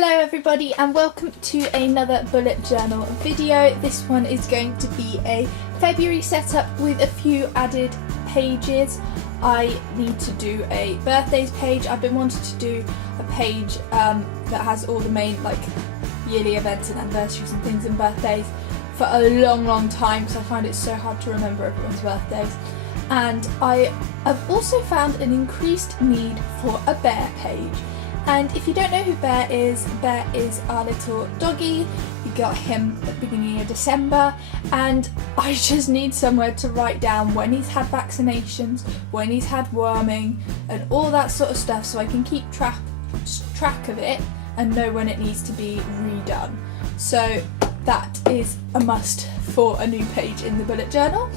Hello everybody and welcome to another bullet journal video. This one is going to be a February setup with a few added pages. I need to do a birthdays page. I've been wanting to do a page that has all the main yearly events and anniversaries and things and birthdays for a long time, so I find it so hard to remember everyone's birthdays. And I have also found an increased need for a bear page. And if you don't know who Bear is our little doggy. We got him at the beginning of December, and I just need somewhere to write down when he's had vaccinations, when he's had worming, and all that sort of stuff, so I can keep track of it and know when it needs to be redone. So that is a must for a new page in the bullet journal.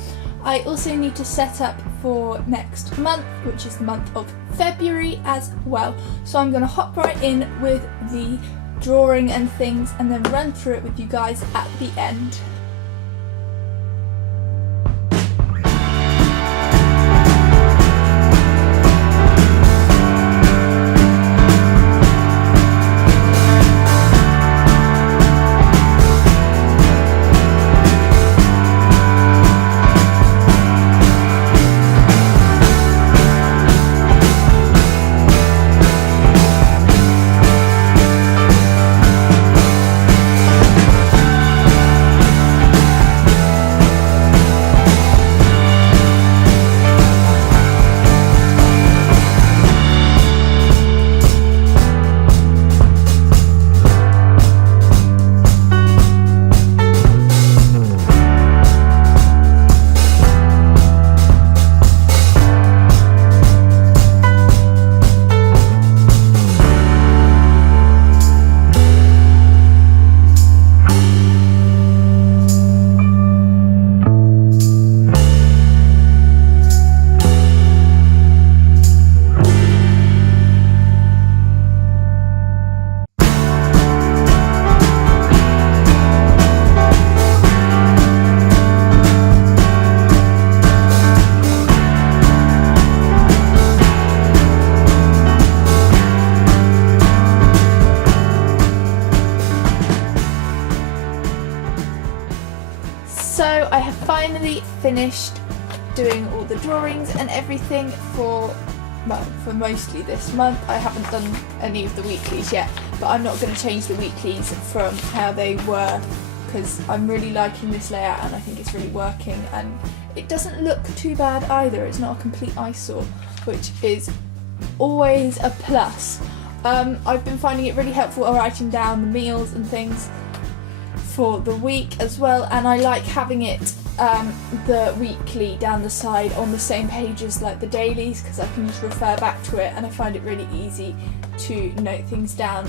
I also need to set up for next month, which is the month of February as well. So I'm going to hop right in with the drawing and things and then run through it with you guys at the end. So I have finally finished doing all the drawings and everything for mostly this month. I haven't done any of the weeklies yet, but I'm not going to change the weeklies from how they were because I'm really liking this layout and I think it's really working, and it doesn't look too bad either. It's not a complete eyesore, which is always a plus. I've been finding it really helpful at writing down the meals and things for the week as well, and I like having it the weekly down the side on the same page as like the dailies, because I can just refer back to it, and I find it really easy to note things down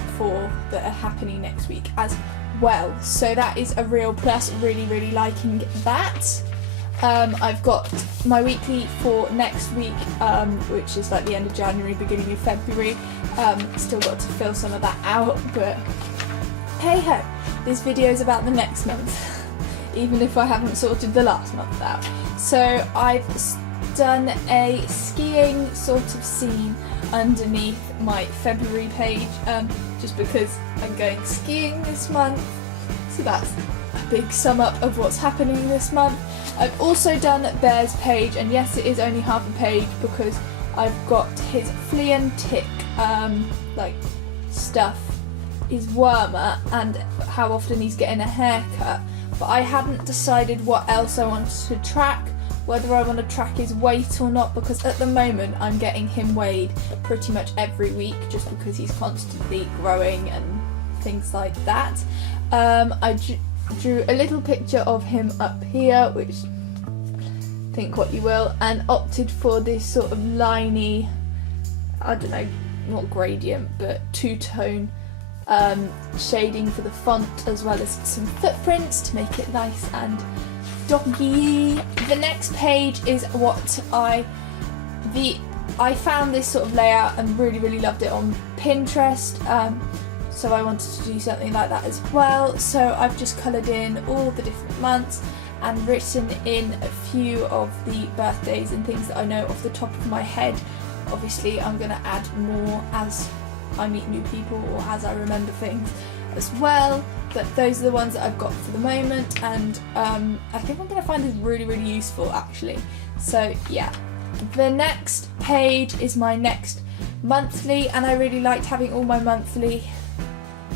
that are happening next week as well. So that is a real plus. Really liking that. I've got my weekly for next week, which is like the end of January, beginning of February. Still got to fill some of that out, but hey ho, this video is about the next month, even if I haven't sorted the last month out. So I've done a skiing sort of scene underneath my February page, just because I'm going skiing this month, so that's a big sum up of what's happening this month. I've also done Bear's page, and yes, it is only half a page because I've got his flea and tick stuff, his wormer, and how often he's getting a haircut, but I hadn't decided what else I wanted to track, whether I want to track his weight or not, because at the moment I'm getting him weighed pretty much every week just because he's constantly growing and things like that. I drew a little picture of him up here, which think what you will, and opted for this sort of liney, I don't know, not gradient but two-tone shading for the font, as well as some footprints to make it nice and doggy. The next page is what I found this sort of layout and really loved it on Pinterest, so I wanted to do something like that as well. So I've just coloured in all the different months and written in a few of the birthdays and things that I know off the top of my head. Obviously I'm going to add more as I meet new people or as I remember things as well. But those are the ones that I've got for the moment, and I think I'm going to find this really, really useful actually. So yeah, the next page is my next monthly, and I really liked having all my monthly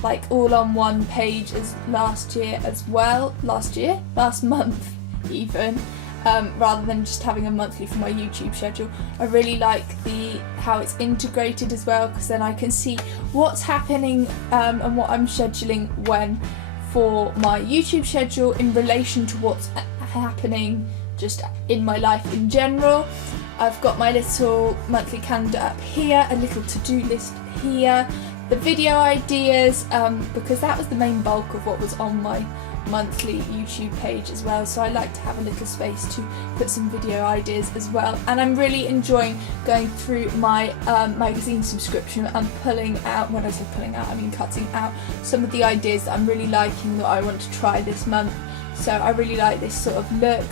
like all on one page as last month even, rather than just having a monthly for my YouTube schedule. I really like how it's integrated as well, because then I can see what's happening and what I'm scheduling when for my YouTube schedule in relation to what's happening just in my life in general. I've got my little monthly calendar up here, a little to-do list here, the video ideas, because that was the main bulk of what was on my monthly YouTube page as well, so I like to have a little space to put some video ideas as well. And I'm really enjoying going through my magazine subscription and pulling out, when I say pulling out I mean cutting out some of the ideas that I'm really liking that I want to try this month. So I really like this sort of look,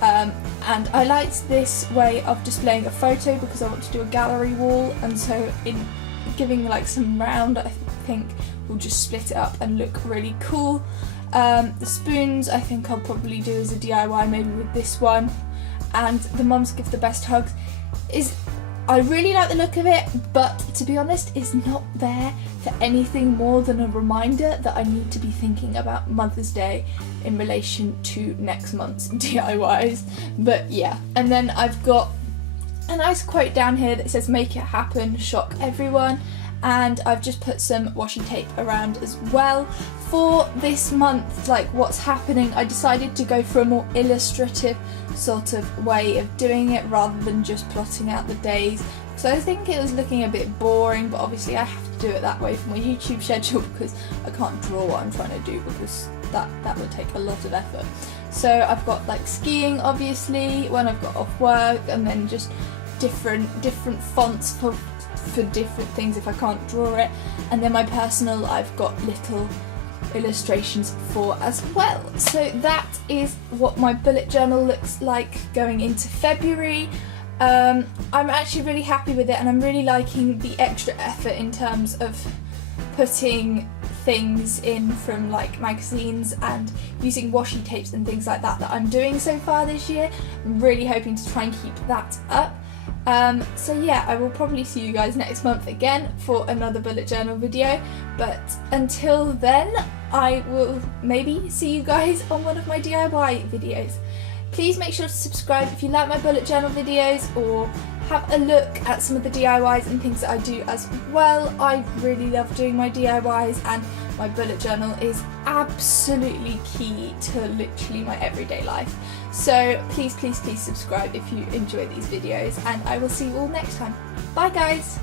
and I liked this way of displaying a photo because I want to do a gallery wall, and so in giving like some round, I think we'll just split it up and look really cool. The spoons I think I'll probably do as a DIY, maybe with this one. And the Mums Give the Best Hugs I really like the look of it, but to be honest, it's not there for anything more than a reminder that I need to be thinking about Mother's Day in relation to next month's DIYs. But yeah, and then I've got a nice quote down here that says "Make it happen, shock everyone," and I've just put some washi tape around as well. For this month, like what's happening, I decided to go for a more illustrative sort of way of doing it rather than just plotting out the days. So I think it was looking a bit boring, but obviously I have to do it that way for my YouTube schedule because I can't draw what I'm trying to do, because that would take a lot of effort. So I've got like skiing obviously when I've got off work, and then just different fonts for different things if I can't draw it. And then my personal, I've got little illustrations for as well. So that is what my bullet journal looks like going into February. I'm actually really happy with it, and I'm really liking the extra effort in terms of putting things in from like magazines and using washi tapes and things like that I'm doing so far this year. I'm really hoping to try and keep that up. So yeah, I will probably see you guys next month again for another bullet journal video, but until then I will maybe see you guys on one of my DIY videos. Please make sure to subscribe if you like my bullet journal videos, or have a look at some of the DIYs and things that I do as well. I really love doing my DIYs, and my bullet journal is absolutely key to literally my everyday life. So please, please, please subscribe if you enjoy these videos, and I will see you all next time. Bye guys!